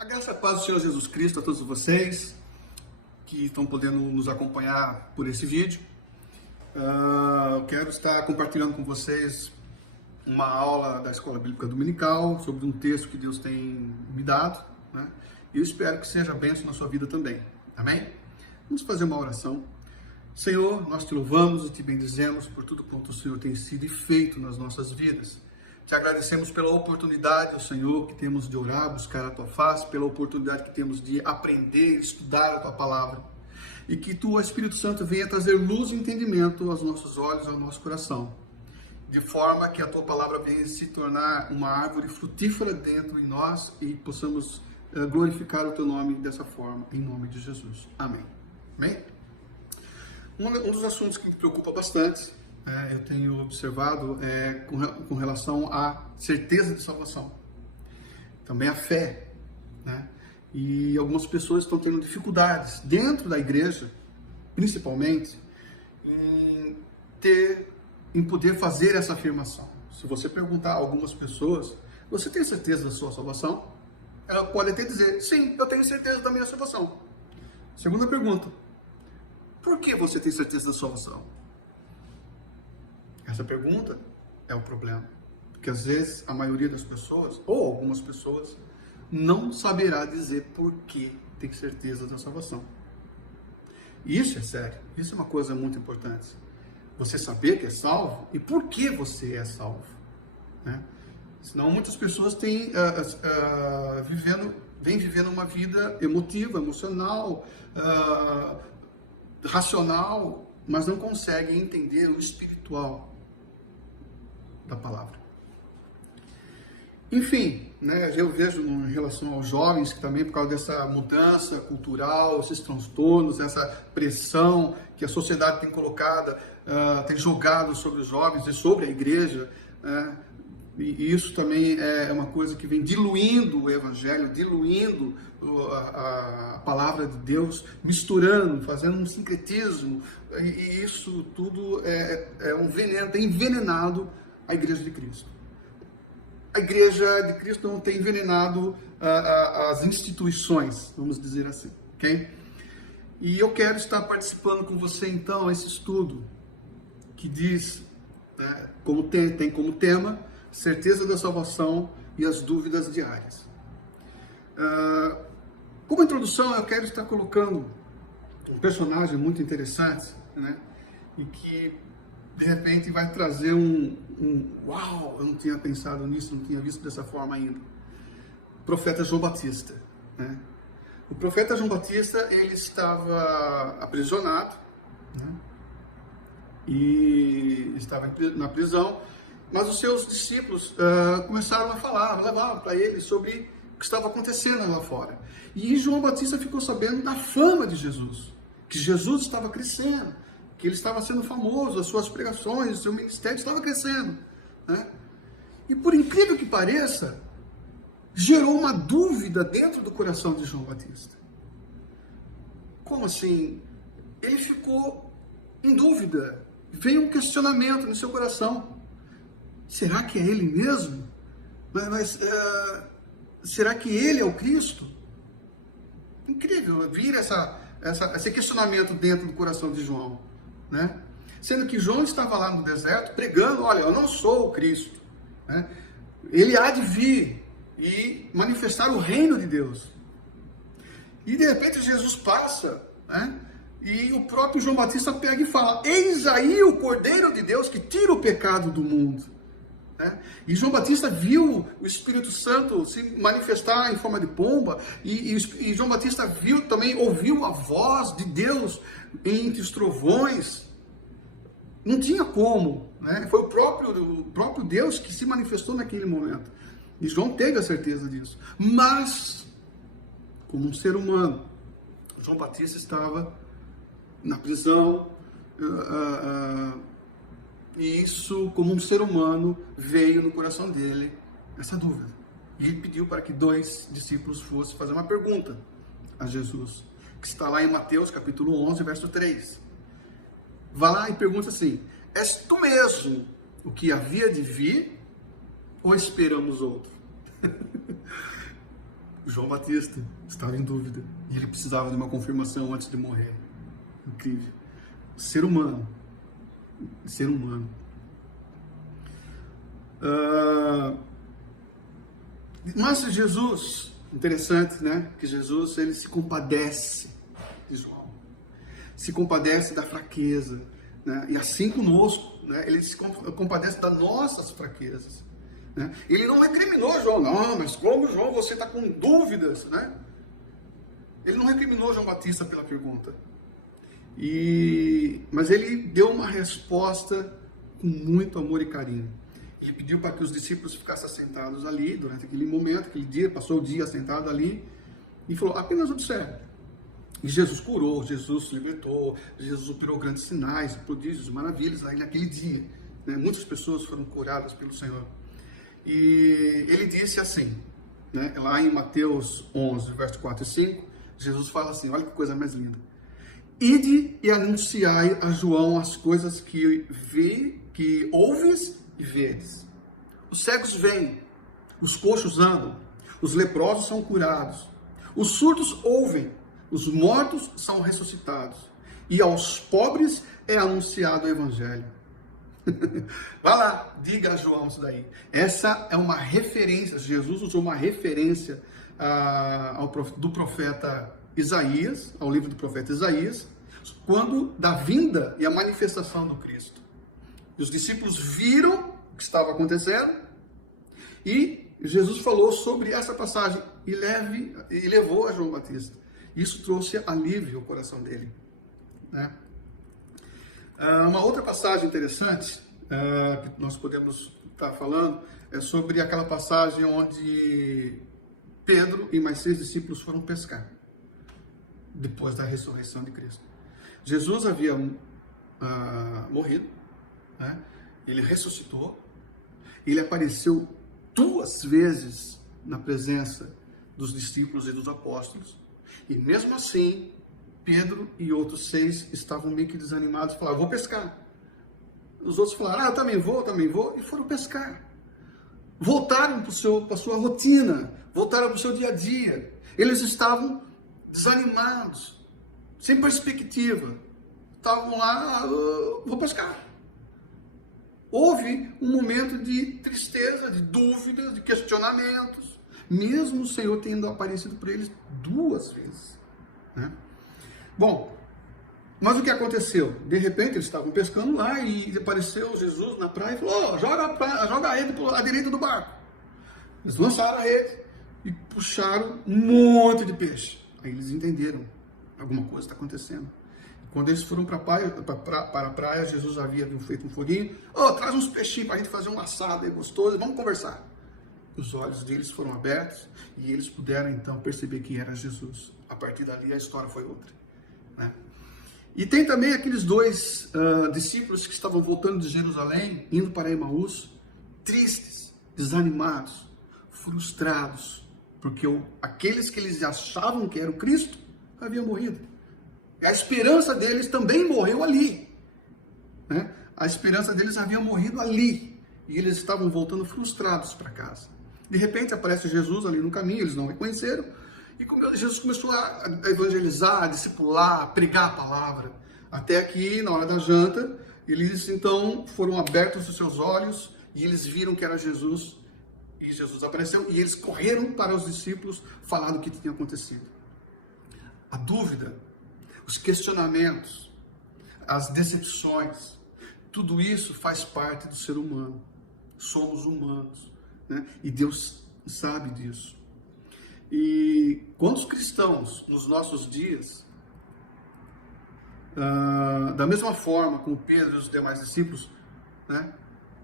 A graça e a paz do Senhor Jesus Cristo a todos vocês que estão podendo nos acompanhar por esse vídeo. Eu quero estar compartilhando com vocês uma aula da Escola Bíblica Dominical sobre um texto que Deus tem me dado, né? E eu espero que seja bênção na sua vida também. Amém? Vamos fazer uma oração. Senhor, nós te louvamos e te bendizemos por tudo quanto o Senhor tem sido e feito nas nossas vidas. Te agradecemos pela oportunidade, ó Senhor, que temos de orar, buscar a Tua face, pela oportunidade que temos de aprender, estudar a Tua palavra. E que Tu, Espírito Santo, venha trazer luz e entendimento aos nossos olhos e ao nosso coração. De forma que a Tua palavra venha se tornar uma árvore frutífera dentro de nós e possamos glorificar o Teu nome dessa forma, em nome de Jesus. Amém. Amém? Um dos assuntos que me preocupa bastante, eu tenho observado, com relação à certeza de salvação. Também a fé, né? E algumas pessoas estão tendo dificuldades dentro da igreja, principalmente, em poder fazer essa afirmação. Se você perguntar a algumas pessoas, você tem certeza da sua salvação? Ela pode até dizer, sim, eu tenho certeza da minha salvação. Segunda pergunta, por que você tem certeza da sua salvação? Essa pergunta é o problema. Porque às vezes a maioria das pessoas, ou algumas pessoas, não saberá dizer por que tem certeza da salvação. E isso é sério. Isso é uma coisa muito importante. Você saber que é salvo e por que você é salvo, né? Senão muitas pessoas vêm vivendo uma vida emotiva, emocional, racional, mas não conseguem entender o espiritual da palavra. Enfim, né, eu vejo em relação aos jovens que também por causa dessa mudança cultural, esses transtornos, essa pressão que a sociedade tem colocado, tem jogado sobre os jovens e sobre a igreja, e isso também é uma coisa que vem diluindo o evangelho, diluindo a palavra de Deus, misturando, fazendo um sincretismo, e isso tudo é um veneno, tem envenenado a igreja de Cristo. A igreja de Cristo não tem envenenado as instituições, vamos dizer assim, ok? E eu quero estar participando com você, então, esse estudo que diz, tem como tema, certeza da salvação e as dúvidas diárias. Como introdução, eu quero estar colocando um personagem muito interessante, né? E que de repente vai trazer uau, eu não tinha pensado nisso, não tinha visto dessa forma ainda. O profeta João Batista, né? O profeta João Batista, ele estava aprisionado, né? E estava na prisão, mas os seus discípulos começaram a falar, levavam para ele sobre o que estava acontecendo lá fora. E João Batista ficou sabendo da fama de Jesus, que Jesus estava crescendo, que ele estava sendo famoso, as suas pregações, o seu ministério estava crescendo, né? E por incrível que pareça, gerou uma dúvida dentro do coração de João Batista. Como assim? Ele ficou em dúvida, veio um questionamento no seu coração. Será que é ele mesmo? Será que ele é o Cristo? Incrível vir esse questionamento dentro do coração de João, né? Sendo que João estava lá no deserto pregando, olha, eu não sou o Cristo, né? Ele há de vir e manifestar o reino de Deus. E de repente Jesus passa, né? E o próprio João Batista pega e fala, eis aí o Cordeiro de Deus que tira o pecado do mundo, né? E João Batista viu o Espírito Santo se manifestar em forma de pomba, e João Batista ouviu a voz de Deus entre os trovões. Não tinha como, né? Foi o próprio Deus que se manifestou naquele momento. E João teve a certeza disso. Mas, como um ser humano, João Batista estava na prisão, e isso, como um ser humano, veio no coração dele essa dúvida. E ele pediu para que 2 discípulos fossem fazer uma pergunta a Jesus, que está lá em Mateus capítulo 11, verso 3. Vá lá e pergunta assim, és tu mesmo o que havia de vir ou esperamos outro? João Batista estava em dúvida e ele precisava de uma confirmação antes de morrer. Incrível. Ser humano. Ser humano. Mas Jesus, interessante, né? Que Jesus, ele se compadece de João. Se compadece da fraqueza, né? E assim conosco, né? Ele se compadece das nossas fraquezas, né? Ele não recriminou João, não, mas como, João, você está com dúvidas, né? Ele não recriminou João Batista pela pergunta. Mas ele deu uma resposta com muito amor e carinho. Ele pediu para que os discípulos ficassem assentados ali, durante aquele momento, aquele dia, passou o dia assentado ali, e falou, apenas observe. E Jesus curou, Jesus libertou, Jesus operou grandes sinais, prodígios, maravilhas aí naquele dia, né? Muitas pessoas foram curadas pelo Senhor. E ele disse assim, né? Lá em Mateus 11, verso 4 e 5, Jesus fala assim, olha que coisa mais linda. Ide e anunciai a João as coisas que ouves e vedes. Os cegos veem, os coxos andam, os leprosos são curados, os surdos ouvem, os mortos são ressuscitados, e aos pobres é anunciado o evangelho. Vai lá, diga a João isso daí. Essa é uma referência, Jesus usou uma referência do profeta Isaías, ao livro do profeta Isaías, quando da vinda e a manifestação do Cristo. E os discípulos viram o que estava acontecendo e Jesus falou sobre essa passagem e levou a João Batista. Isso trouxe alívio ao coração dele, né? Uma outra passagem interessante que nós podemos estar falando é sobre aquela passagem onde Pedro e mais 6 discípulos foram pescar depois da ressurreição de Cristo. Jesus havia morrido, né? Ele ressuscitou, ele apareceu 2 vezes na presença dos discípulos e dos apóstolos, e mesmo assim, Pedro e outros 6 estavam meio que desanimados, falaram, vou pescar. Os outros falaram, eu também vou, e foram pescar. Voltaram para a sua rotina, voltaram para o seu dia a dia. Eles estavam desanimados, sem perspectiva. Estavam lá, vou pescar. Houve um momento de tristeza, de dúvidas, de questionamentos, mesmo o Senhor tendo aparecido para eles 2 vezes, né? Bom, mas o que aconteceu? De repente eles estavam pescando lá e apareceu Jesus na praia e falou, joga a rede à direita do barco. Eles lançaram a rede e puxaram um monte de peixe. Aí eles entenderam, alguma coisa está acontecendo. Quando eles foram para a praia, Jesus havia feito um foguinho. Traz uns peixinhos para a gente fazer um assado aí gostoso, vamos conversar. Os olhos deles foram abertos e eles puderam então perceber que era Jesus. A partir dali a história foi outra, né? E tem também aqueles 2 discípulos que estavam voltando de Jerusalém, indo para Emaús, tristes, desanimados, frustrados, porque aqueles que eles achavam que era o Cristo haviam morrido. E a esperança deles também morreu ali, né? A esperança deles havia morrido ali. E eles estavam voltando frustrados para casa. De repente aparece Jesus ali no caminho, eles não reconheceram. E Jesus começou a evangelizar, a discipular, a pregar a palavra. Até que, na hora da janta, eles então foram abertos os seus olhos e eles viram que era Jesus. E Jesus apareceu e eles correram para os discípulos falar do que tinha acontecido. A dúvida, os questionamentos, as decepções, tudo isso faz parte do ser humano. Somos humanos, né? E Deus sabe disso. E quando os cristãos, nos nossos dias, da mesma forma como Pedro e os demais discípulos, né,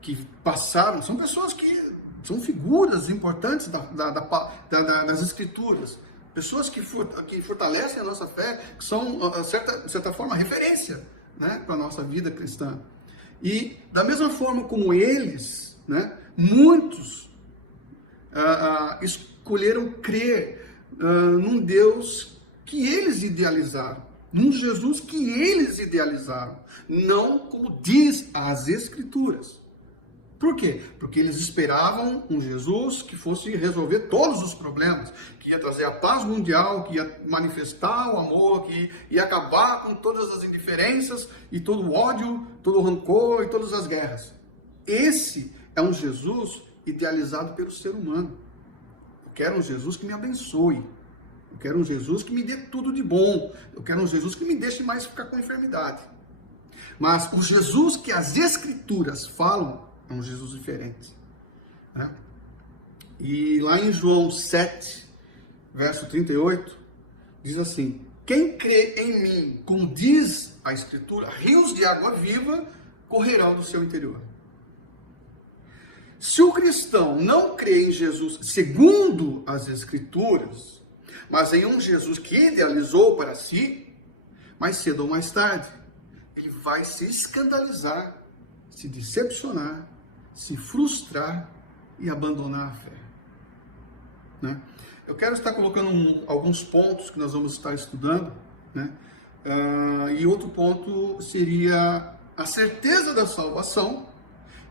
que passaram, são pessoas que são figuras importantes das Escrituras, pessoas que fortalecem a nossa fé, que são, de certa forma, referência, né, para a nossa vida cristã. E da mesma forma como eles, né, muitos escolheram crer num Deus que eles idealizaram, num Jesus que eles idealizaram, não como diz as Escrituras. Por quê? Porque eles esperavam um Jesus que fosse resolver todos os problemas, que ia trazer a paz mundial, que ia manifestar o amor, que ia acabar com todas as indiferenças e todo o ódio, todo o rancor e todas as guerras. Esse é um Jesus idealizado pelo ser humano. Eu quero um Jesus que me abençoe. Eu quero um Jesus que me dê tudo de bom. Eu quero um Jesus que me deixe mais ficar com enfermidade. Mas o Jesus que as Escrituras falam é um Jesus diferente, né? E lá em João 7, verso 38, diz assim: quem crê em mim, como diz a Escritura, rios de água viva correrão do seu interior. Se o cristão não crê em Jesus segundo as Escrituras, mas em um Jesus que idealizou para si, mais cedo ou mais tarde, ele vai se escandalizar, se decepcionar, se frustrar e abandonar a fé, né? Eu quero estar colocando alguns pontos que nós vamos estar estudando, né? E outro ponto seria a certeza da salvação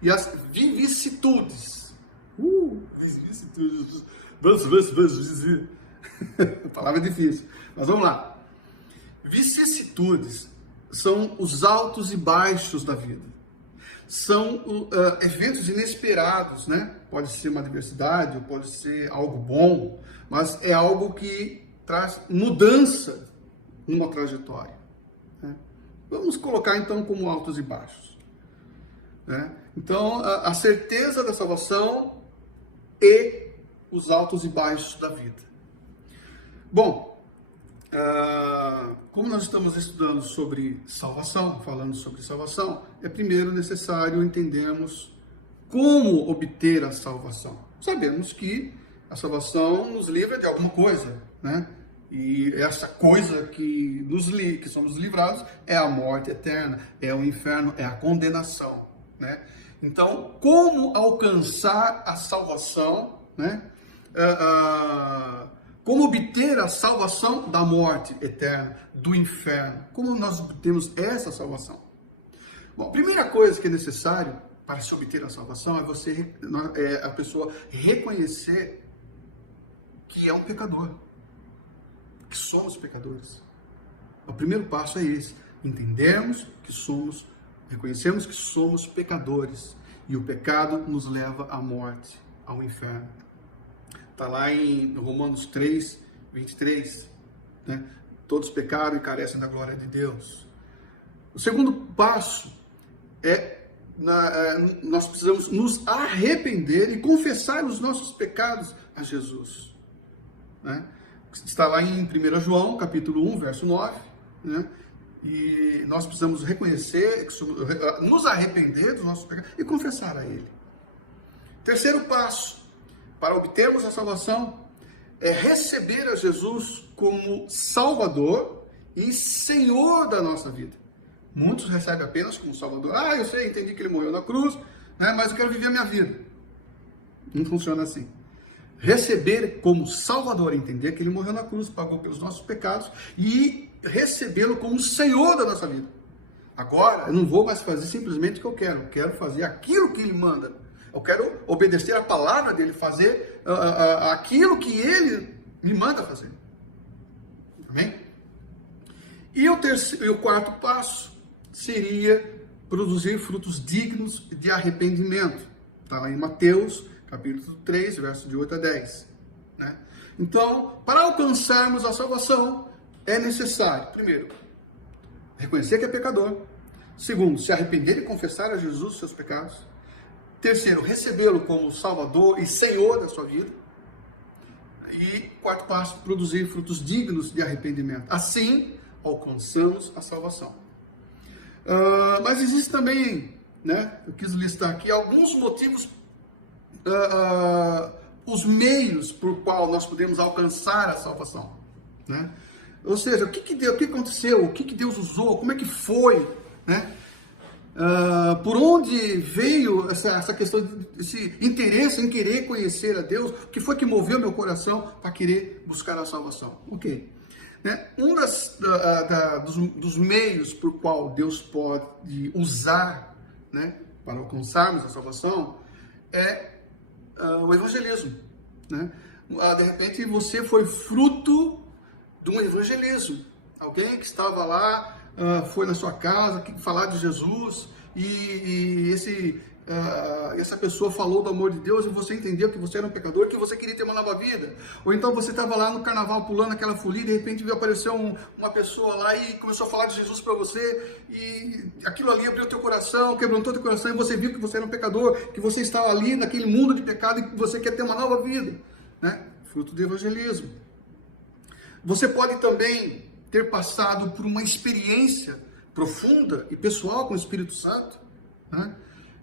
e as vicissitudes. Vicissitudes. A palavra é difícil, mas vamos lá. Vicissitudes são os altos e baixos da vida. São eventos inesperados, né? Pode ser uma adversidade, ou pode ser algo bom, mas é algo que traz mudança numa trajetória, né? Vamos colocar então como altos e baixos, né? Então, a certeza da salvação e os altos e baixos da vida. Bom, como nós estamos estudando sobre salvação, falando sobre salvação, é primeiro necessário entendermos como obter a salvação. Sabemos que a salvação nos livra de alguma coisa, né? E essa coisa que somos livrados é a morte eterna, é o inferno, é a condenação, né? Então, como alcançar a salvação, né? Como obter a salvação da morte eterna, do inferno? Como nós obtemos essa salvação? Bom, a primeira coisa que é necessário para se obter a salvação é a pessoa reconhecer que é um pecador, que somos pecadores. O primeiro passo é esse: reconhecemos que somos pecadores e o pecado nos leva à morte, ao inferno. Está lá em Romanos 3, 23, né? Todos pecaram e carecem da glória de Deus. O segundo passo nós precisamos nos arrepender e confessar os nossos pecados a Jesus, né? Está lá em 1 João, capítulo 1, verso 9, né? E nós precisamos reconhecer, nos arrepender dos nossos pecados e confessar a Ele. Terceiro passo para obtermos a salvação é receber a Jesus como Salvador e Senhor da nossa vida. Muitos recebem apenas como Salvador. Eu sei, entendi que Ele morreu na cruz, né, mas eu quero viver a minha vida. Não funciona assim. Receber como Salvador, entender que Ele morreu na cruz, pagou pelos nossos pecados, e recebê-lo como Senhor da nossa vida. Agora, eu não vou mais fazer simplesmente o que eu quero fazer aquilo que Ele manda. Eu quero obedecer a palavra dele, fazer aquilo que ele me manda fazer. Amém? E o quarto passo seria produzir frutos dignos de arrependimento. Está lá em Mateus, capítulo 3, versos de 8 a 10. Né? Então, para alcançarmos a salvação, é necessário, primeiro, reconhecer que é pecador. Segundo, se arrepender e confessar a Jesus os seus pecados. Terceiro, recebê-lo como Salvador e Senhor da sua vida. E quarto passo, produzir frutos dignos de arrependimento. Assim, alcançamos a salvação. Mas existe também, né, eu quis listar aqui alguns motivos, os meios por qual nós podemos alcançar a salvação, né? Ou seja, o que aconteceu, o que Deus usou, como é que foi, né? Por onde veio essa questão, esse interesse em querer conhecer a Deus? O que foi que moveu meu coração para querer buscar a salvação? Ok. Né? Um dos meios por qual Deus pode usar, né, para alcançarmos a salvação é o evangelismo, né? De repente você foi fruto de um evangelismo. Alguém que estava lá, foi na sua casa falar de Jesus e essa pessoa falou do amor de Deus e você entendeu que você era um pecador, que você queria ter uma nova vida. Ou então você estava lá no carnaval pulando aquela folia e de repente apareceu uma pessoa lá e começou a falar de Jesus para você e aquilo ali abriu teu coração, quebrantou teu coração e você viu que você era um pecador, que você estava ali naquele mundo de pecado e que você quer ter uma nova vida, né? Fruto do evangelismo. Você pode também ter passado por uma experiência profunda e pessoal com o Espírito Santo, né?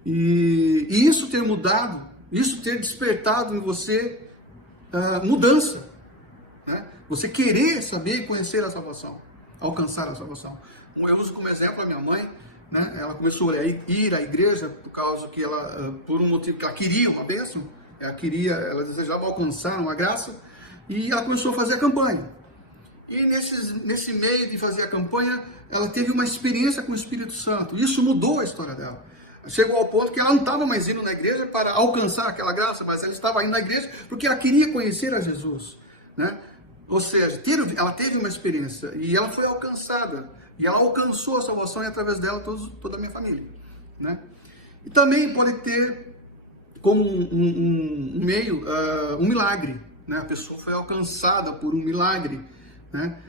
E isso ter mudado, isso ter despertado em você mudança, né? Você querer saber e conhecer a salvação, alcançar a salvação. Eu uso como exemplo a minha mãe, né? Ela começou a ir à igreja por causa que ela, por um motivo que ela queria uma bênção, ela desejava alcançar uma graça, e ela começou a fazer a campanha. E nesse meio de fazer a campanha, ela teve uma experiência com o Espírito Santo. Isso mudou a história dela. Chegou ao ponto que ela não estava mais indo na igreja para alcançar aquela graça, mas ela estava indo na igreja porque ela queria conhecer a Jesus, né? Ou seja, ela teve uma experiência e ela foi alcançada. E ela alcançou a salvação e através dela toda a minha família, né? E também pode ter como um meio, um milagre, né? A pessoa foi alcançada por um milagre, né?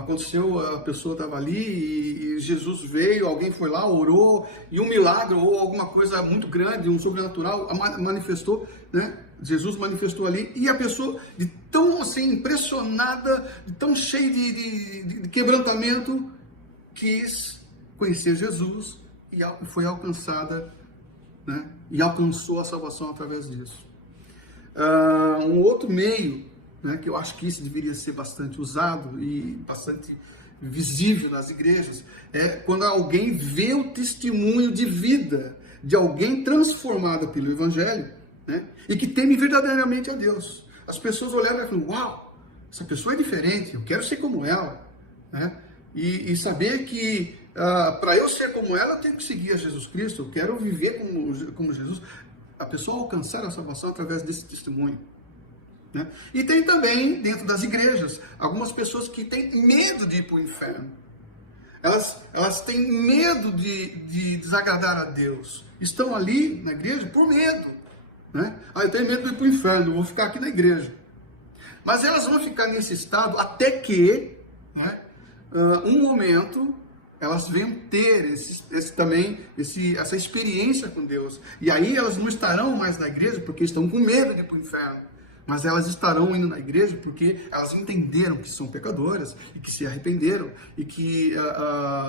Aconteceu, a pessoa estava ali e Jesus veio, alguém foi lá, orou, e um milagre ou alguma coisa muito grande, um sobrenatural manifestou, né? Jesus manifestou ali, e a pessoa, de tão assim, impressionada, de tão cheia de quebrantamento, quis conhecer Jesus e foi alcançada, né? E alcançou a salvação através disso. Um outro meio, né, que eu acho que isso deveria ser bastante usado e bastante visível nas igrejas, é quando alguém vê o testemunho de vida de alguém transformado pelo Evangelho, né, e que teme verdadeiramente a Deus. As pessoas olharam e falaram: uau, essa pessoa é diferente, eu quero ser como ela, né? E saber que para eu ser como ela, eu tenho que seguir a Jesus Cristo, eu quero viver como Jesus. A pessoa alcançar a salvação através desse testemunho, né? E tem também, dentro das igrejas, algumas pessoas que têm medo de ir para o inferno. Elas têm medo de desagradar a Deus. Estão ali na igreja por medo, né? Eu tenho medo de ir para o inferno, vou ficar aqui na igreja. Mas elas vão ficar nesse estado até que, né, um momento elas venham ter essa experiência com Deus. E aí elas não estarão mais na igreja porque estão com medo de ir para o inferno. Mas elas estarão indo na igreja porque elas entenderam que são pecadoras e que se arrependeram e que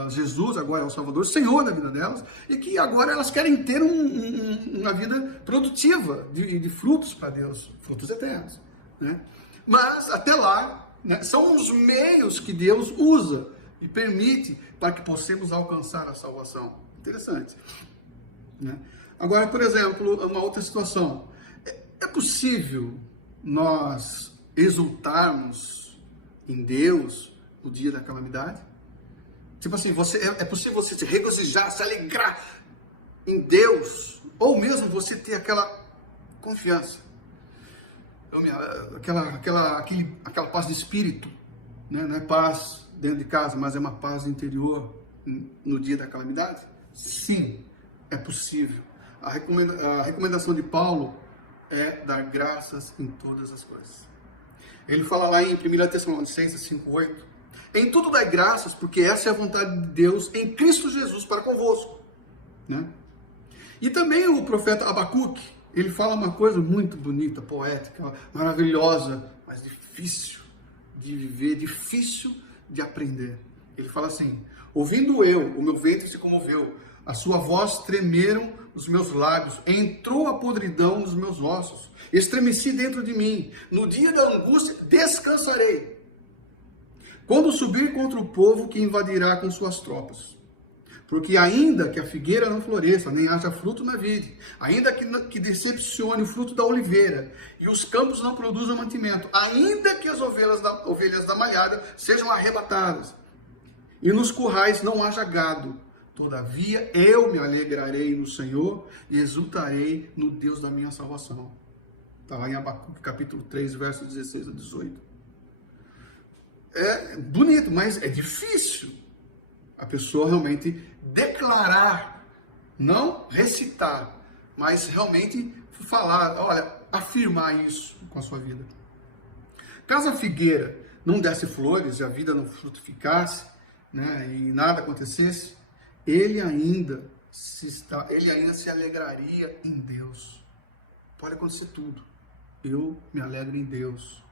Jesus agora é o Salvador, Senhor da vida delas, e que agora elas querem ter uma vida produtiva de frutos para Deus, frutos eternos, né? Mas até lá, né, são os meios que Deus usa e permite para que possamos alcançar a salvação. Interessante, né? Agora, por exemplo, uma outra situação. É possível nós exultarmos em Deus no dia da calamidade? Tipo assim, é possível você se regozijar, se alegrar em Deus, ou mesmo você ter aquela confiança, aquela paz de espírito, né? Não é paz dentro de casa, mas é uma paz interior no dia da calamidade? Sim, é possível. A recomendação de Paulo é dar graças em todas as coisas. Ele fala lá em 1 Tessalonicenses 5:8: em tudo dai graças, porque essa é a vontade de Deus em Cristo Jesus para convosco, né? E também o profeta Abacuque, ele fala uma coisa muito bonita, poética, maravilhosa, mas difícil de viver, difícil de aprender. Ele fala assim: ouvindo o meu ventre se comoveu, a sua voz tremeram os meus lábios, entrou a podridão nos meus ossos, estremeci dentro de mim, no dia da angústia descansarei, quando subir contra o povo que invadirá com suas tropas. Porque ainda que a figueira não floresça, nem haja fruto na vide, ainda que decepcione o fruto da oliveira, e os campos não produzam mantimento, ainda que as ovelhas da malhada sejam arrebatadas, e nos currais não haja gado, Todavia, eu me alegrarei no Senhor e exultarei no Deus da minha salvação. Está lá em Abacuque, capítulo 3, versos 16 a 18. É bonito, mas é difícil a pessoa realmente declarar, não recitar, mas realmente falar, olha, afirmar isso com a sua vida. Caso a figueira não desse flores e a vida não frutificasse, né, e nada acontecesse, ele ainda se alegraria em Deus. Pode acontecer tudo. Eu me alegro em Deus,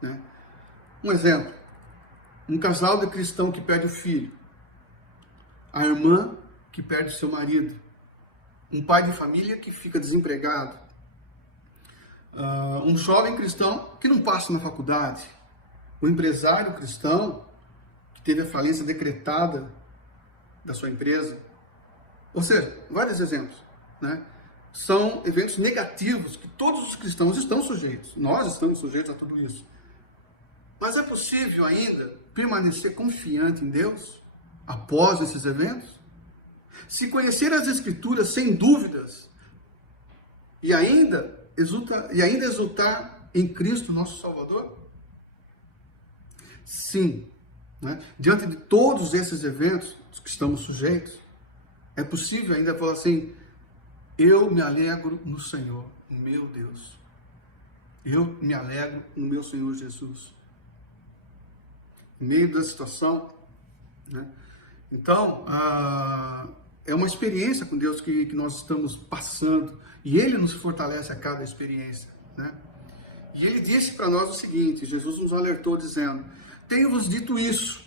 né? Um exemplo, um casal de cristão que perde o filho, a irmã que perde seu marido, um pai de família que fica desempregado, um jovem cristão que não passa na faculdade, um empresário cristão que teve a falência decretada da sua empresa. Ou seja, vários exemplos, né? São eventos negativos que todos os cristãos estão sujeitos. Nós estamos sujeitos a tudo isso. Mas é possível ainda permanecer confiante em Deus após esses eventos? Se conhecer as Escrituras sem dúvidas e ainda exultar em Cristo, nosso Salvador? Sim. Né? Diante de todos esses eventos que estamos sujeitos, é possível ainda falar assim: eu me alegro no Senhor, meu Deus. Eu me alegro no meu Senhor Jesus. Em meio da situação, né? Então, é uma experiência com Deus que nós estamos passando, e Ele nos fortalece a cada experiência, né? E Ele disse para nós o seguinte, Jesus nos alertou dizendo: tenho-vos dito isso.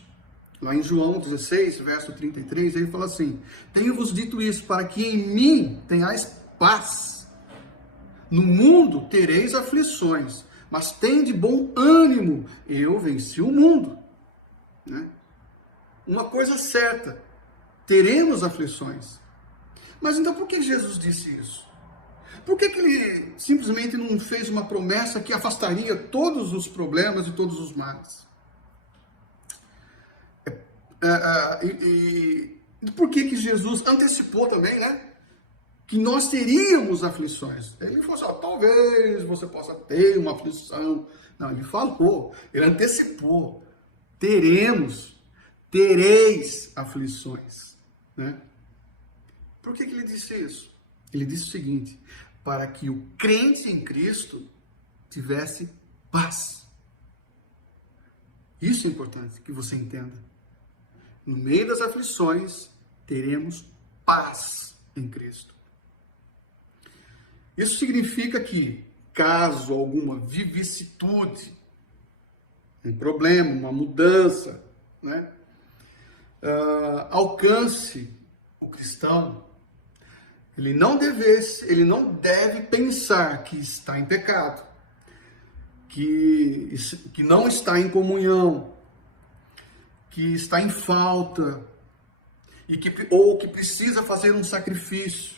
Lá em João 16, verso 33, ele fala assim: tenho-vos dito isso para que em mim tenhais paz. No mundo tereis aflições, mas tende bom ânimo, eu venci o mundo. Né? Uma coisa certa, teremos aflições. Mas então por que Jesus disse isso? Por que ele simplesmente não fez uma promessa que afastaria todos os problemas e todos os males? Por que Jesus antecipou também, né? Que nós teríamos aflições. Ele falou assim: talvez você possa ter uma aflição. Não, ele falou, ele antecipou. Tereis aflições. Né? Por que ele disse isso? Ele disse o seguinte: para que o crente em Cristo tivesse paz. Isso é importante que você entenda. No meio das aflições, teremos paz em Cristo. Isso significa que, caso alguma vicissitude, um problema, uma mudança, né, alcance o cristão, ele não deve pensar que está em pecado, que não está em comunhão, que está em falta, ou que precisa fazer um sacrifício,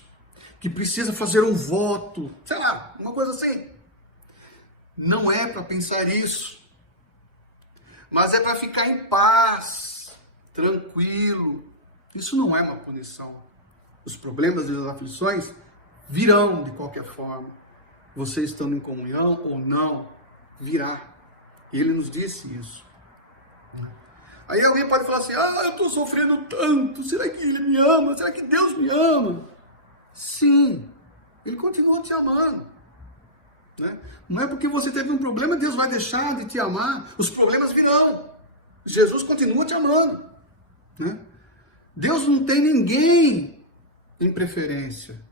que precisa fazer um voto, sei lá, uma coisa assim. Não é para pensar isso, mas é para ficar em paz, tranquilo. Isso não é uma punição. Os problemas e as aflições virão de qualquer forma. Você estando em comunhão ou não, virá. Ele nos disse isso. Aí alguém pode falar assim: eu estou sofrendo tanto, será que Ele me ama? Será que Deus me ama? Sim, Ele continua te amando. Né? Não é porque você teve um problema, Deus vai deixar de te amar. Os problemas virão. Jesus continua te amando. Né? Deus não tem ninguém em preferência.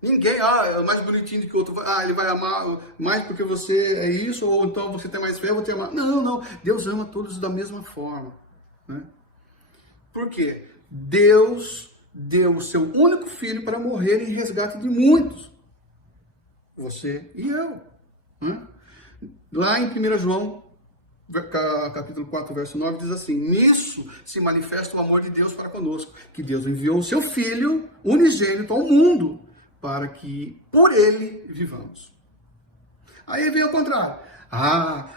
Ninguém, é mais bonitinho do que o outro, ele vai amar mais porque você é isso, ou então você tem mais fé, eu vou te amar. Não, Deus ama todos da mesma forma. Né? Por quê? Deus deu o seu único filho para morrer em resgate de muitos. Você e eu. Né? Lá em 1 João, capítulo 4, verso 9, diz assim: nisso se manifesta o amor de Deus para conosco, que Deus enviou o seu Filho unigênito ao mundo, para que por ele vivamos. Aí vem ao contrário.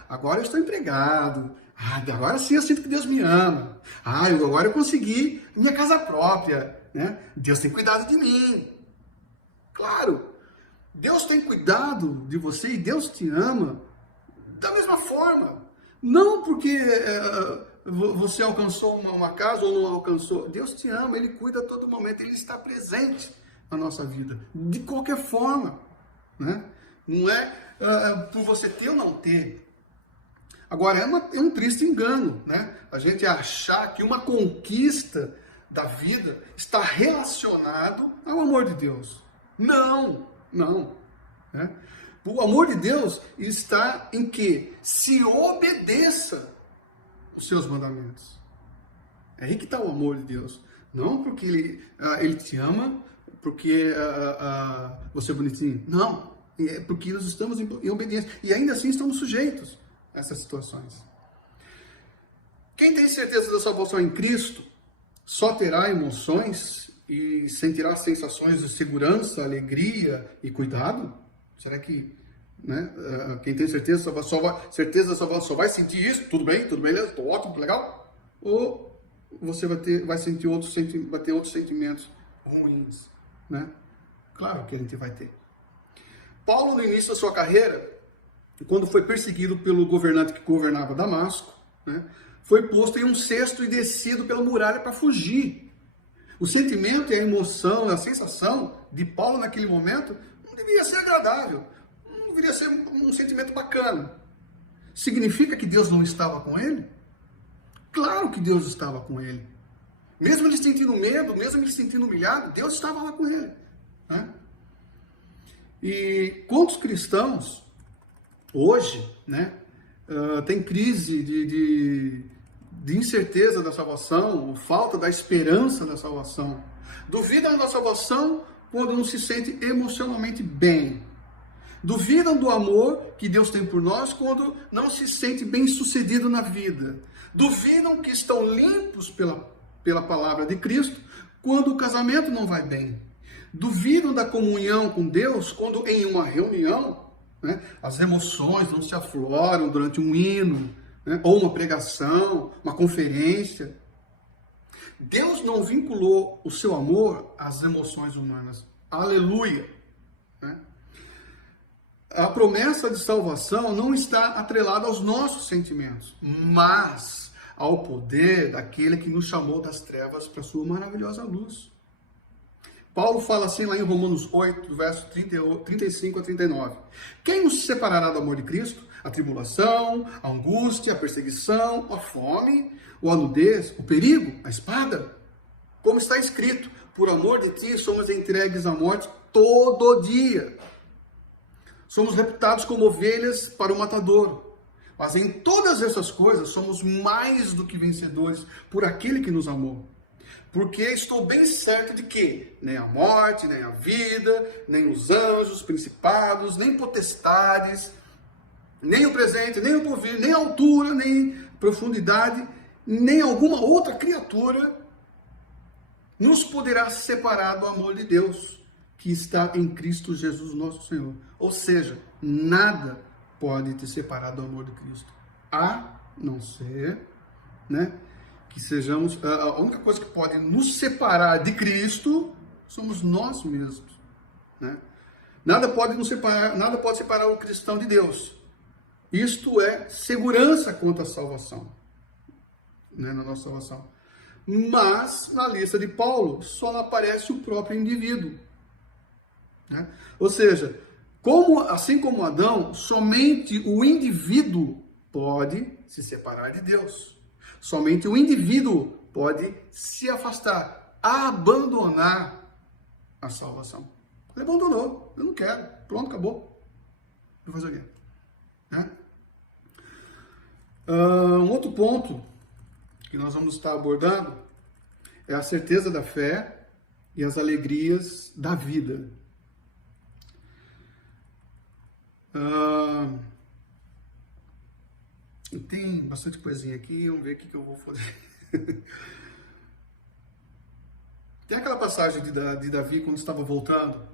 Agora eu estou empregado, Ah, agora sim eu sinto que Deus me ama. Ah, agora eu consegui minha casa própria, né? Deus tem cuidado de mim. Claro, Deus tem cuidado de você e Deus te ama da mesma forma. Não porque você alcançou uma casa ou não alcançou. Deus te ama, Ele cuida a todo momento, Ele está presente na nossa vida, de qualquer forma, né? Não é por você ter ou não ter. Agora, é um triste engano, né? A gente achar que uma conquista da vida está relacionado ao amor de Deus. Não, não. Né? O amor de Deus está em que se obedeça os seus mandamentos. É aí que está o amor de Deus. Não porque ele te ama, porque você é bonitinho. Não, é porque nós estamos em obediência. E ainda assim estamos sujeitos a essas situações. Quem tem certeza da salvação em Cristo só terá emoções e sentirá sensações de segurança, alegria e cuidado? Será que, né, quem tem certeza só vai sentir isso? Tudo bem, beleza, estou ótimo, legal? Ou você vai ter outros sentimentos ruins, né? Claro que a gente vai ter. Paulo, no início da sua carreira, quando foi perseguido pelo governante que governava Damasco, né, foi posto em um cesto e descido pela muralha para fugir. O sentimento e a emoção, a sensação de Paulo naquele momento não deveria ser agradável, não deveria ser um sentimento bacana. Significa que Deus não estava com ele? Claro que Deus estava com ele. Mesmo ele sentindo medo, mesmo ele se sentindo humilhado, Deus estava lá com ele. Né? E quantos cristãos hoje, né, tem crise de incerteza da salvação, falta da esperança da salvação, duvidam da salvação quando não se sente emocionalmente bem, duvidam do amor que Deus tem por nós quando não se sente bem sucedido na vida, duvidam que estão limpos pela palavra de Cristo quando o casamento não vai bem, duvidam da comunhão com Deus quando em uma reunião, né, as emoções não se afloram durante um hino, né, ou uma pregação, uma conferência. Deus não vinculou o seu amor às emoções humanas. Aleluia! Né? A promessa de salvação não está atrelada aos nossos sentimentos, mas ao poder daquele que nos chamou das trevas para a sua maravilhosa luz. Paulo fala assim lá em Romanos 8, do verso 35 a 39. Quem nos separará do amor de Cristo? A tribulação, a angústia, a perseguição, a fome, a nudez, o perigo, a espada? Como está escrito, por amor de ti somos entregues à morte todo dia. Somos reputados como ovelhas para o matador. Mas em todas essas coisas somos mais do que vencedores por aquele que nos amou. Porque estou bem certo de que nem a morte, nem a vida, nem os anjos, principados, nem potestades, nem o presente, nem o porvir, nem a altura, nem profundidade, nem alguma outra criatura nos poderá separar do amor de Deus que está em Cristo Jesus nosso Senhor. Ou seja, nada pode te separar do amor de Cristo, a não ser, né, que sejamos, a única coisa que pode nos separar de Cristo somos nós mesmos, né? Nada pode nos separar, nada pode separar o cristão de Deus. Isto é segurança quanto à salvação, né, na nossa salvação. Mas na lista de Paulo só aparece o próprio indivíduo, né? Ou seja, assim como Adão, somente o indivíduo pode se separar de Deus. Somente o indivíduo pode se afastar, abandonar a salvação. Ele abandonou, eu não quero, pronto, acabou. Vou fazer o quê? Né? Um outro ponto que nós vamos estar abordando é a certeza da fé e as alegrias da vida. Tem bastante coisinha aqui, vamos ver o que eu vou fazer. Tem aquela passagem de Davi quando estava voltando,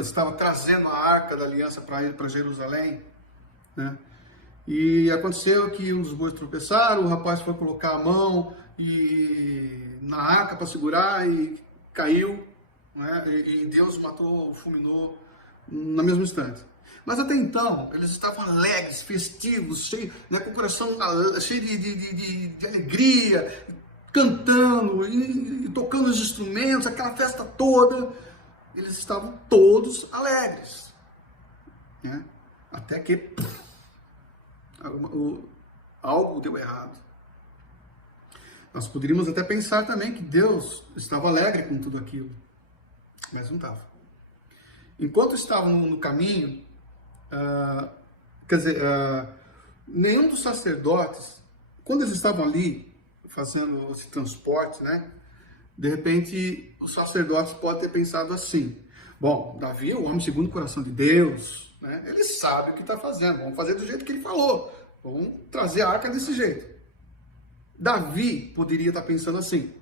estava trazendo a arca da aliança para ir para Jerusalém, né? E aconteceu que um dos bois tropeçaram, o rapaz foi colocar a mão na arca para segurar e caiu, né? E Deus matou, fulminou no mesmo instante. Mas até então, eles estavam alegres, festivos, cheios, né, com o coração cheio de alegria, cantando e tocando os instrumentos, aquela festa toda. Eles estavam todos alegres, né? Até que algo deu errado. Nós poderíamos até pensar também que Deus estava alegre com tudo aquilo, mas não estava. Enquanto estavam no caminho, nenhum dos sacerdotes, quando eles estavam ali fazendo esse transporte, né? De repente, os sacerdotes podem ter pensado assim: bom, Davi é o homem segundo o coração de Deus, né? Ele sabe o que está fazendo, vamos fazer do jeito que ele falou, vamos trazer a arca desse jeito. Davi poderia estar pensando assim: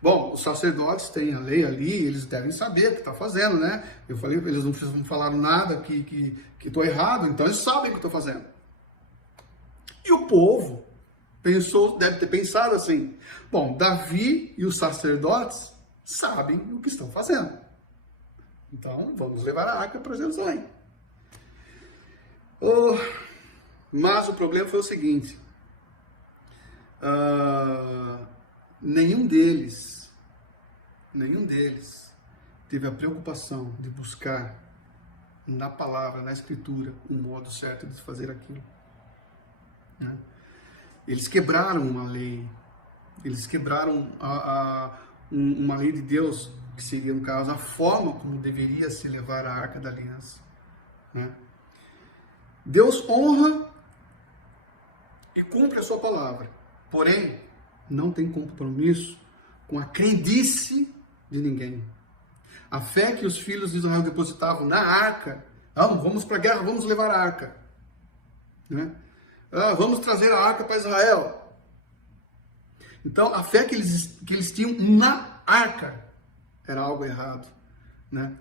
bom, os sacerdotes têm a lei ali, eles devem saber o que está fazendo, né? Eu falei, eles não falaram nada que estou errado, então eles sabem o que estou fazendo. E o povo deve ter pensado assim: bom, Davi e os sacerdotes sabem o que estão fazendo, então vamos levar a arca para Jerusalém. Mas o problema foi o seguinte: nenhum deles teve a preocupação de buscar na palavra, na escritura, um modo certo de fazer aquilo, né? Eles quebraram uma lei, eles quebraram uma lei de Deus, que seria, no caso, a forma como deveria se levar a Arca da Aliança, né? Deus honra e cumpre a sua palavra, porém, não tem compromisso com a crendice de ninguém. A fé que os filhos de Israel depositavam na arca: não, vamos para a guerra, vamos levar a arca, né? Vamos trazer a arca para Israel. Então, a fé que eles tinham na arca era algo errado, né?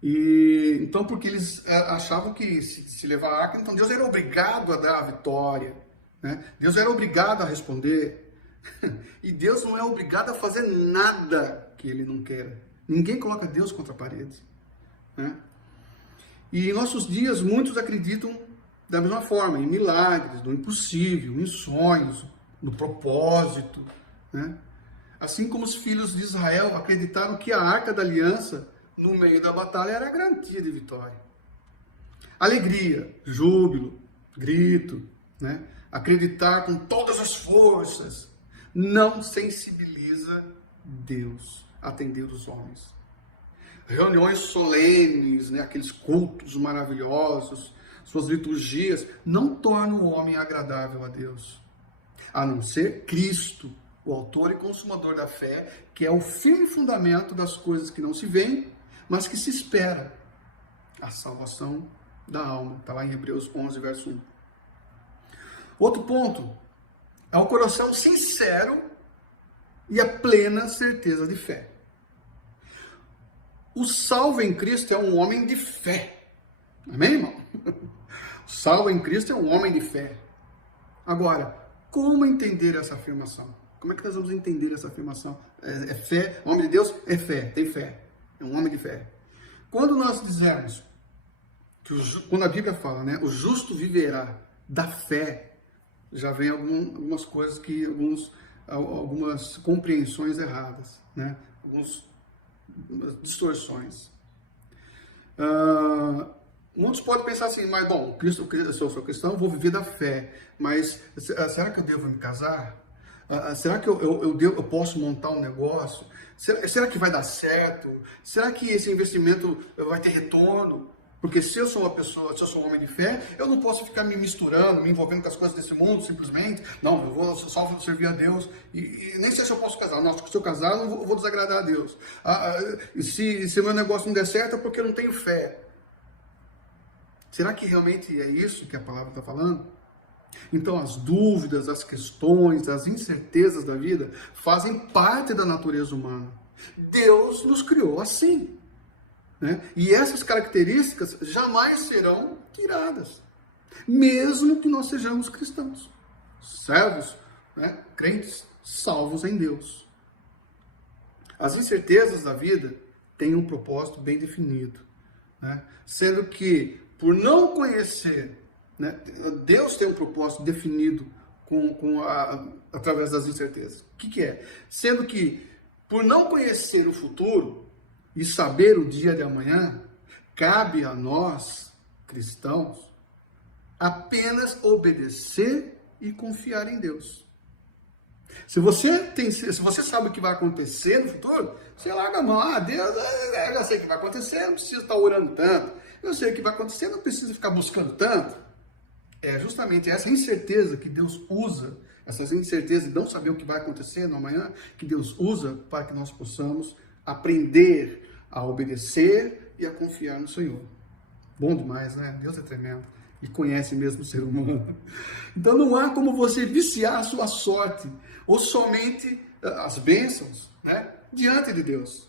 E então, porque eles achavam que se levar a arca, então Deus era obrigado a dar a vitória, né? Deus era obrigado a responder. E Deus não é obrigado a fazer nada que ele não queira. Ninguém coloca Deus contra a parede, né? E em nossos dias, muitos acreditam da mesma forma, em milagres, no impossível, em sonhos, no propósito, né? Assim como os filhos de Israel acreditaram que a Arca da Aliança, no meio da batalha, era a garantia de vitória. Alegria, júbilo, grito, né? Acreditar com todas as forças não sensibiliza Deus a atender os homens. Reuniões solenes, né? Aqueles cultos maravilhosos, suas liturgias, não tornam o homem agradável a Deus, a não ser Cristo, o autor e consumador da fé, que é o firme fundamento das coisas que não se veem, mas que se espera, a salvação da alma. Está lá em Hebreus 11, verso 1. Outro ponto é o coração sincero e a plena certeza de fé. O salvo em Cristo é um homem de fé. Amém, irmão? O salvo em Cristo é um homem de fé. Agora, como entender essa afirmação? Como é que nós vamos entender essa afirmação? É fé? O homem de Deus é fé, tem fé. É um homem de fé. Quando nós dizermos, quando a Bíblia fala, né, o justo viverá da fé, já vem algumas coisas algumas compreensões erradas, né? Algumas distorções. Muitos podem pensar assim: mas bom, eu sou cristão, vou viver da fé, mas será que eu devo me casar? Será que eu posso montar um negócio? Será que vai dar certo? Será que esse investimento vai ter retorno? Porque se eu sou um homem de fé, eu não posso ficar me misturando, me envolvendo com as coisas desse mundo, simplesmente. Não, eu vou só servir a Deus. E nem sei se eu posso casar. Nossa, se eu casar, eu não vou desagradar a Deus. Se meu negócio não der certo, é porque eu não tenho fé. Será que realmente é isso que a palavra está falando? Então, as dúvidas, as questões, as incertezas da vida fazem parte da natureza humana. Deus nos criou assim, né? E essas características jamais serão tiradas. mesmo que nós sejamos cristãos, servos, né? Crentes salvos em Deus. As incertezas da vida têm um propósito bem definido, né? Sendo que, por não conhecer, né, Deus tem um propósito definido através das incertezas. O que é? Sendo que, por não conhecer o futuro e saber o dia de amanhã, cabe a nós, cristãos, apenas obedecer e confiar em Deus. Se você sabe o que vai acontecer no futuro, você larga a mão. Deus, eu já sei o que vai acontecer, não preciso estar orando tanto. Eu sei o que vai acontecer, não preciso ficar buscando tanto. É justamente essa incerteza que Deus usa, essas incertezas de não saber o que vai acontecer no amanhã, que Deus usa para que nós possamos aprender a obedecer e a confiar no Senhor. Bom demais, né? Deus é tremendo e conhece mesmo o ser humano. Então não há como você viciar a sua sorte ou somente as bênçãos, né, diante de Deus.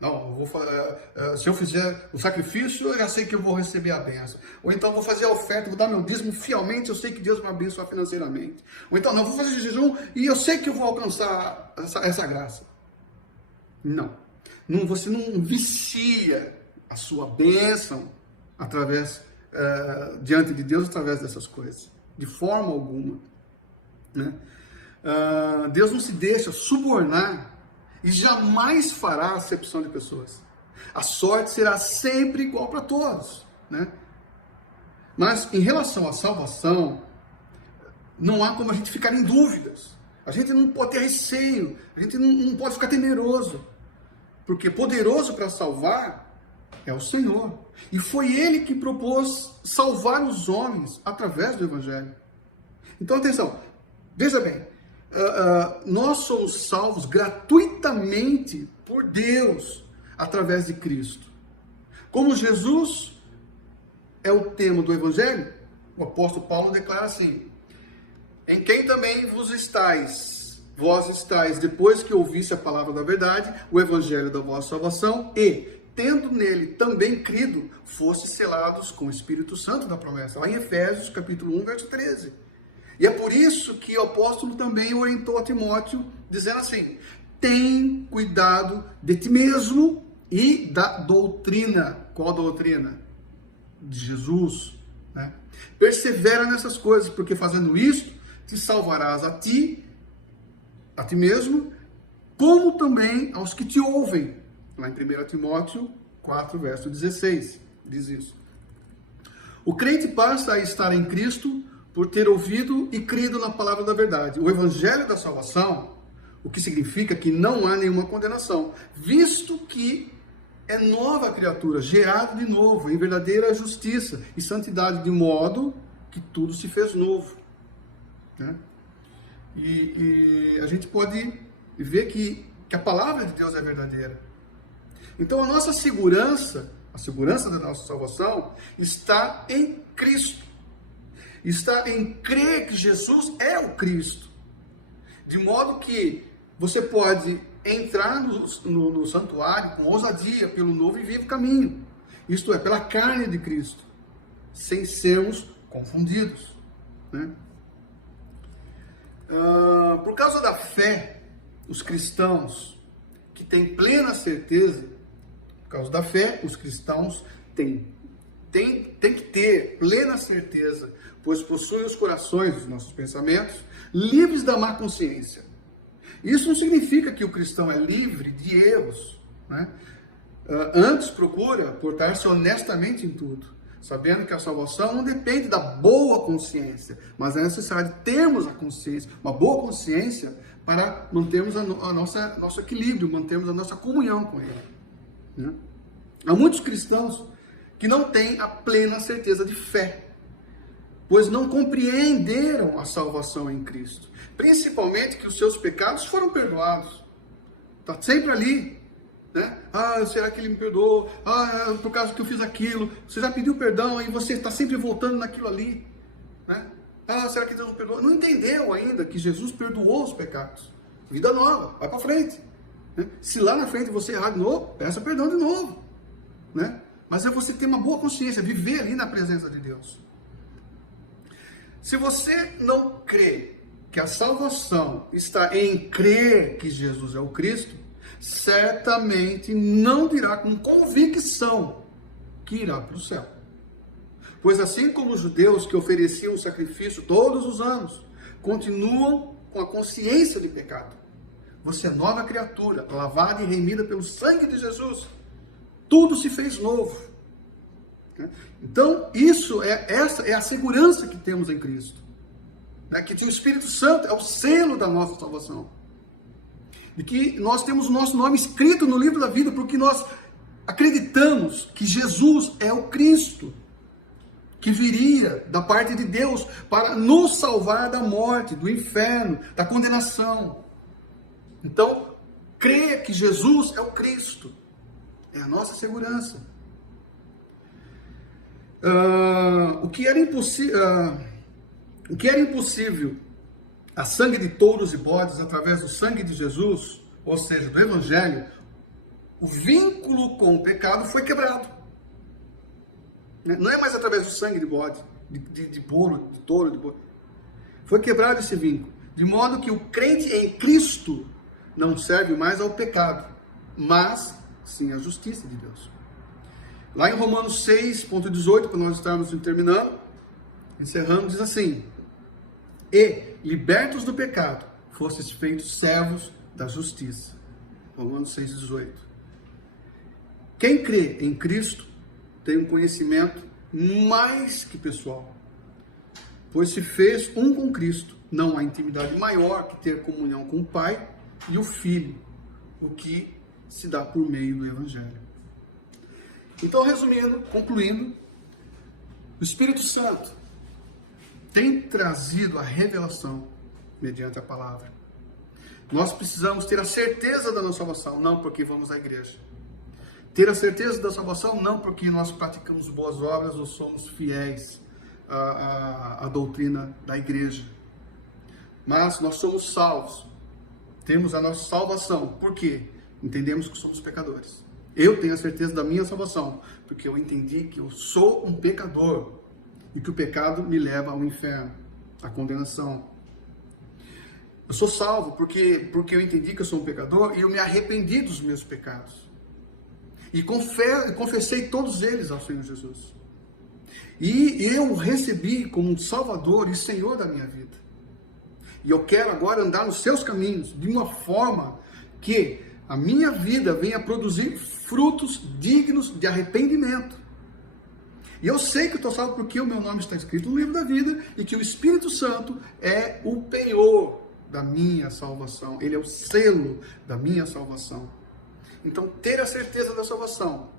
Não, se eu fizer o sacrifício, eu já sei que eu vou receber a bênção. Ou então vou fazer a oferta, vou dar meu dízimo fielmente, eu sei que Deus vai me abençoar financeiramente. Ou então, não, vou fazer jejum e eu sei que eu vou alcançar essa graça. Não, você não vicia a sua bênção diante de Deus através dessas coisas, de forma alguma, né? Deus não se deixa subornar e jamais fará acepção de pessoas. A sorte será sempre igual para todos, né? Mas em relação à salvação, não há como a gente ficar em dúvidas. A gente não pode ter receio, a gente não pode ficar temeroso, porque poderoso para salvar é o Senhor. E foi Ele que propôs salvar os homens através do Evangelho. Então, atenção, veja bem, nós somos salvos gratuitamente por Deus através de Cristo. Como Jesus é o tema do Evangelho, o apóstolo Paulo declara assim: em quem também vós estáis, depois que ouvisse a palavra da verdade, o Evangelho da vossa salvação, e, tendo nele também crido, fostes selados com o Espírito Santo da promessa. Lá em Efésios, capítulo 1, verso 13. E é por isso que o apóstolo também orientou a Timóteo, dizendo assim: tem cuidado de ti mesmo e da doutrina. Qual doutrina? De Jesus, né? Persevera nessas coisas, porque fazendo isto, te salvarás a ti mesmo, como também aos que te ouvem. Lá em 1 Timóteo 4, verso 16, diz isso. O crente passa a estar em Cristo por ter ouvido e crido na palavra da verdade. O evangelho da salvação, o que significa que não há nenhuma condenação, visto que é nova criatura, gerado de novo, em verdadeira justiça e santidade, de modo que tudo se fez novo, né? E a gente pode ver que a palavra de Deus é verdadeira. Então a nossa segurança, a segurança da nossa salvação, está em Cristo. Está em crer que Jesus é o Cristo. De modo que você pode entrar no santuário com ousadia pelo novo e vivo caminho. Isto é, pela carne de Cristo, sem sermos confundidos, né? Por causa da fé, os cristãos que têm plena certeza, por causa da fé, os cristãos têm que ter plena certeza, pois possuem os corações, os nossos pensamentos, livres da má consciência. Isso não significa que o cristão é livre de erros, né? Antes procura portar-se honestamente em tudo, sabendo que a salvação não depende da boa consciência, mas é necessário termos a consciência, uma boa consciência, para mantermos nosso equilíbrio, mantermos a nossa comunhão com Ele, né? Há muitos cristãos que não têm a plena certeza de fé, pois não compreenderam a salvação em Cristo, principalmente que os seus pecados foram perdoados. Está sempre ali, né? Será que Ele me perdoou? Por causa que eu fiz aquilo. Você já pediu perdão e você está sempre voltando naquilo ali, né? Será que Deus não perdoou? Não entendeu ainda que Jesus perdoou os pecados. Vida nova, vai para frente, né? Se lá na frente você errar de novo, peça perdão de novo, né? Mas é você ter uma boa consciência, viver ali na presença de Deus. Se você não crê que a salvação está em crer que Jesus é o Cristo, certamente não dirá com convicção que irá para o céu. Pois assim como os judeus que ofereciam o sacrifício todos os anos, continuam com a consciência de pecado. Você é nova criatura, lavada e remida pelo sangue de Jesus. Tudo se fez novo. Então, essa é a segurança que temos em Cristo. Que o Espírito Santo é o selo da nossa salvação. De que nós temos o nosso nome escrito no livro da vida, porque nós acreditamos que Jesus é o Cristo, que viria da parte de Deus para nos salvar da morte, do inferno, da condenação. Então, crer que Jesus é o Cristo é a nossa segurança. O que era impossível a sangue de touros e bodes através do sangue de Jesus, ou seja, do Evangelho, o vínculo com o pecado foi quebrado. Não é mais através do sangue de bode, de touro, de bode. Foi quebrado esse vínculo, de modo que o crente em Cristo não serve mais ao pecado, mas sim à justiça de Deus. Lá em Romanos 6,18, para nós estarmos terminando, encerrando, diz assim: e, libertos do pecado, fostes feitos servos da justiça. Romanos 6,18. Quem crê em Cristo tem um conhecimento mais que pessoal, pois se fez um com Cristo. Não há intimidade maior que ter comunhão com o Pai e o Filho, o que se dá por meio do Evangelho. Então, resumindo, concluindo, o Espírito Santo tem trazido a revelação mediante a palavra. Nós precisamos ter a certeza da nossa salvação, não porque vamos à igreja. Ter a certeza da salvação, não porque nós praticamos boas obras ou somos fiéis à doutrina da igreja. Mas nós somos salvos. Temos a nossa salvação. Por quê? Entendemos que somos pecadores. Eu tenho a certeza da minha salvação, porque eu entendi que eu sou um pecador e que o pecado me leva ao inferno, à condenação. Eu sou salvo porque eu entendi que eu sou um pecador e eu me arrependi dos meus pecados. E confessei todos eles ao Senhor Jesus. E eu o recebi como um Salvador e Senhor da minha vida. E eu quero agora andar nos seus caminhos, de uma forma que a minha vida venha produzir frutos dignos de arrependimento. E eu sei que eu estou salvo porque o meu nome está escrito no livro da vida e que o Espírito Santo é o penhor da minha salvação. Ele é o selo da minha salvação. Então, ter a certeza da salvação,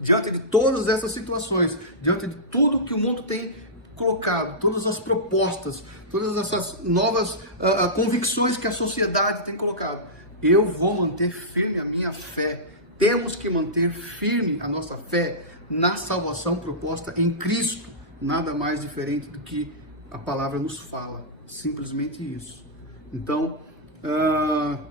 diante de todas essas situações, diante de tudo que o mundo tem colocado, todas as propostas, todas essas novas convicções que a sociedade tem colocado, eu vou manter firme a minha fé. Temos que manter firme a nossa fé na salvação proposta em Cristo. Nada mais diferente do que a palavra nos fala. Simplesmente isso. Então,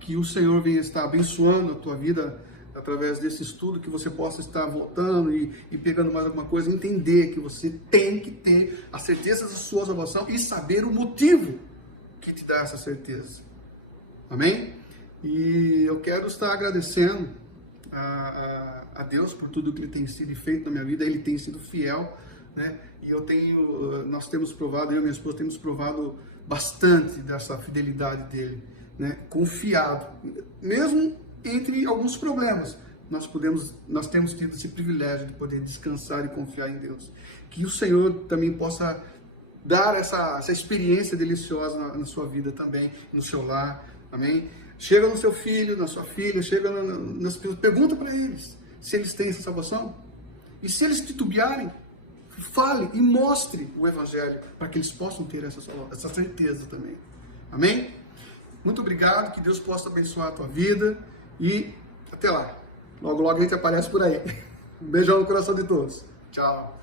que o Senhor venha estar abençoando a tua vida através desse estudo, que você possa estar voltando e pegando mais alguma coisa, entender que você tem que ter a certeza da sua salvação e saber o motivo que te dá essa certeza. Amém? E eu quero estar agradecendo a Deus por tudo que Ele tem sido feito na minha vida. Ele tem sido fiel, né? E nós temos provado, eu e minha esposa temos provado bastante dessa fidelidade dele, né? Confiado, mesmo entre alguns problemas, nós temos tido esse privilégio de poder descansar e confiar em Deus. Que o Senhor também possa dar essa experiência deliciosa na sua vida também, no seu lar, amém? Chega no seu filho, na sua filha, chega nas pessoas, pergunta para eles se eles têm essa salvação. E se eles titubearem, fale e mostre o Evangelho para que eles possam ter essa certeza também. Amém? Muito obrigado, que Deus possa abençoar a tua vida e até lá. Logo, logo a gente aparece por aí. Um beijão no coração de todos. Tchau.